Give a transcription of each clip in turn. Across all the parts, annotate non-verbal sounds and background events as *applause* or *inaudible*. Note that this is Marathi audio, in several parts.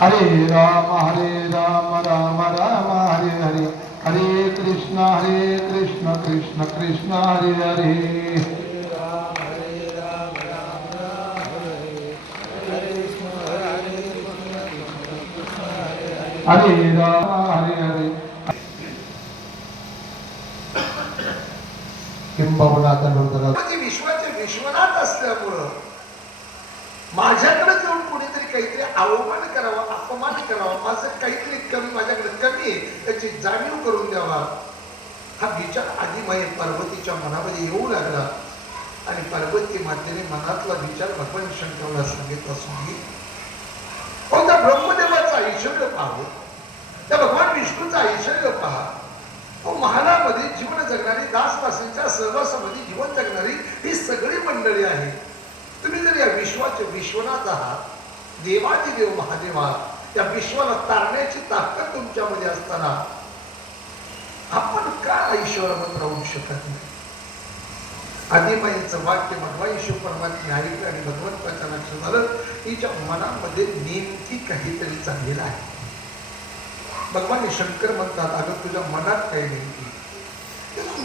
हरे राम हरे राम राम राम हरे हरे. हरे कृष्ण हरे कृष्ण कृष्ण कृष्ण हरे हरे. हरे राम हरे हरे. किंबहुना विश्वाचे विश्वनाथ असल्यामुळं माझ्याकडे जाऊन कोणीतरी काहीतरी अवमान करावा अपमान करावा माझं काहीतरी कमी माझ्याकडे कमी आहे त्याची जाणीव करून द्यावा. हा विचार आधी माये पार्वतीच्या मनामध्ये येऊ लागला. आणि पार्वती मातेने मनातला विचार भगवान शंकरला सांगितला स्वामी हो त्या ब्रह्मदेवाचं ऐश्वर्य पाहू त्या भगवान विष्णूचं ऐश्वर्य पहा. हो महालामध्ये जीवन जगणारी दासदासींच्या सहवासामध्ये जीवन जगणारी ही सगळी मंडळी आहे. त्या विश्वाचे विश्वनाथ आहात देवाचे देव महादेवा त्या विश्वाला तारण्याची ताकद तुमच्यामध्ये असताना आपण का ईश्वरावर राहू शकत नाही? आदिमाईचं वाक्य भगवान ईश्वर परमात्मे ऐकलं आणि भगवंताच्या लक्षात आलं हिच्या मनामध्ये नेमकी काहीतरी चाललेलं आहे. भगवान शंकर म्हणतात अगं तुझ्या मनात काही नेमकी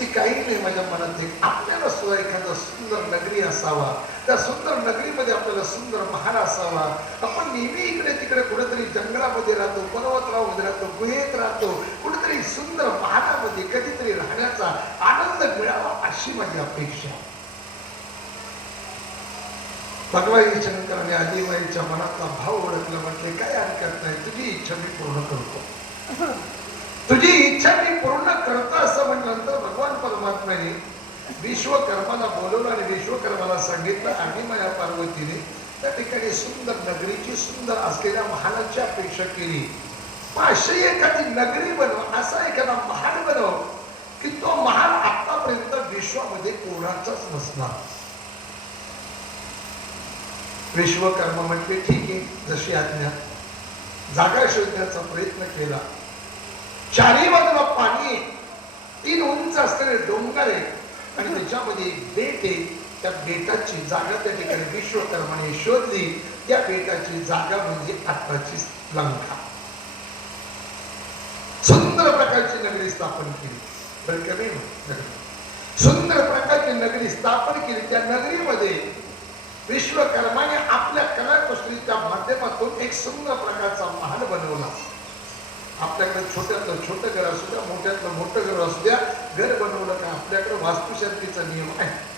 ते काही नाही माझ्या मनात. एक आपल्याला सुद्धा एखादा सुंदर नगरी असावा. त्या सुंदर नगरीमध्ये आपल्याला सुंदर महाल असावा. आपण नेहमी इकडे तिकडे कुठेतरी जंगलामध्ये राहतो पर्वतरावमध्ये राहतो गुहेत राहतो. कुठेतरी सुंदर महालामध्ये कधीतरी राहण्याचा आनंद मिळावा अशी माझी अपेक्षा. आहे. भगवान शंकर आणि आदिबाईच्या मनातला भाव ओळखला म्हटले काय हरकत नाही तुझी इच्छा मी पूर्ण करतो. *laughs* तुझी इच्छा मी पूर्ण करतो असं भगवान परमात्म्याने विश्वकर्माला बोलवलं आणि विश्वकर्माला सांगितलं. आणि माझ्या पार्वतीने त्या ठिकाणी सुंदर नगरीची सुंदर असलेल्या महालाची अपेक्षा केली. अशी एखादी नगरी बनव असा एखादा महाल बनव की तो महाल आतापर्यंत विश्वामध्ये कोणाचाच नसणार. विश्वकर्म म्हटले ठीक आहे जशी आज्ञा. जागा शोधण्याचा प्रयत्न केला. चारी बाजूला पाणी तीन उंच असलेले डोंगर आहे आणि त्याच्यामध्ये बेट आहे. त्या बेटाची जागा त्या ठिकाणी विश्वकर्माने शोधली त्या बेटाची जागा म्हणजे आत्ताची लंका. सुंदर प्रकारची नगरी स्थापन केली. बरं का नाही सुंदर प्रकारची नगरी स्थापन केली. त्या नगरीमध्ये विश्वकर्माने आपल्या कलाकुसरीच्या माध्यमातून एक सुंदर प्रकारचा महाल बनवला. आपल्याकडे छोट्यातलं छोटं घर असू द्या मोठ्यातलं मोठं घर असू द्या घर बनवलं का आपल्याकडे वास्तुशांतीचा नियम आहे.